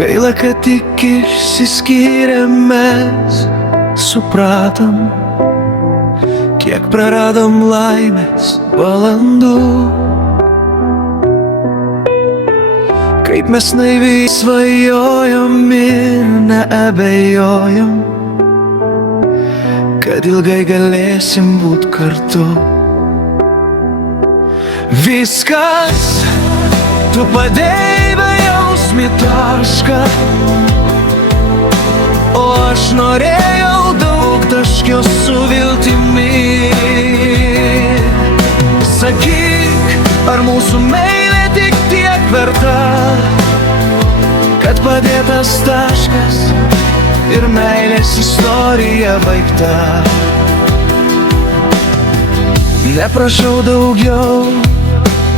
Gaila, kad tik išsiskyrėm mes, supratom, kiek praradom laimės valandų. Kaip mes naiviai svajojom ir neabejojom, kad ilgai galėsim būt kartu. Viskas, tu padėjai bejausmį tašką, o aš norėjau daug taškio su viltimi. Sakyk, ar mūsų meilė tik tiek verta, kad padėtas taškas ir meilės istorija baigta. Neprašau daugiau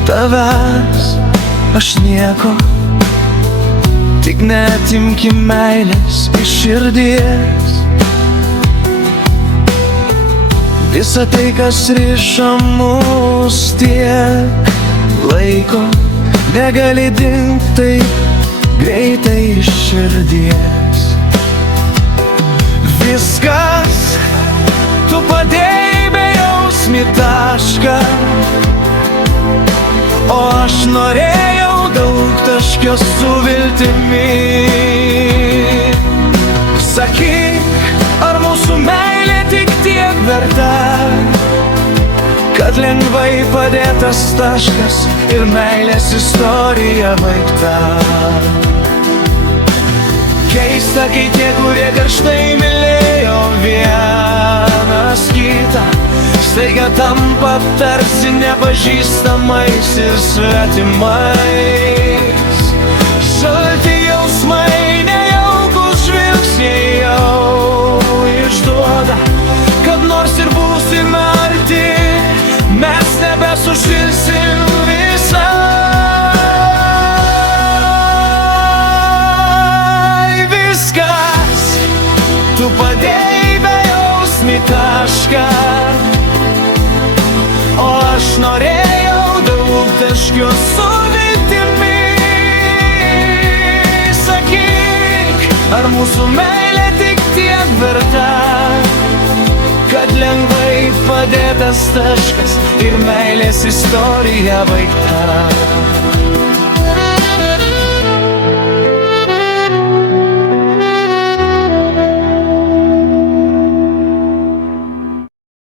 tavęs, aš nieko, tik neatimki meilės iš širdies. Visa tai, kas riša mus tiek laiko, negali dingt taip greitai iš širdies. Viskas, tu padėjai bejausmį tašką, o aš norėjau daug taškio su viltimi. Sakyk, ar mūsų meilė tik tiek verta, kad lengvai padėtas taškas ir meilės istorija baigta. Keista, kai tie, kurie karštai mylėjo vienas kitą, staiga tampa tarsi nepažįstamais ir svetimais. Šalti jausmai, nejaukus žvilgsniai jau išduoda, kad nors ir būsime arti, mes nebesušilsim visai. Viskas, tu padėjai bejausmį tašką, o aš norėjau daug taškio su viltimi. Sakyk, ar mūsų meilė tik tiek verta, kad lengvai padėtas taškas ir meilės istorija baigta.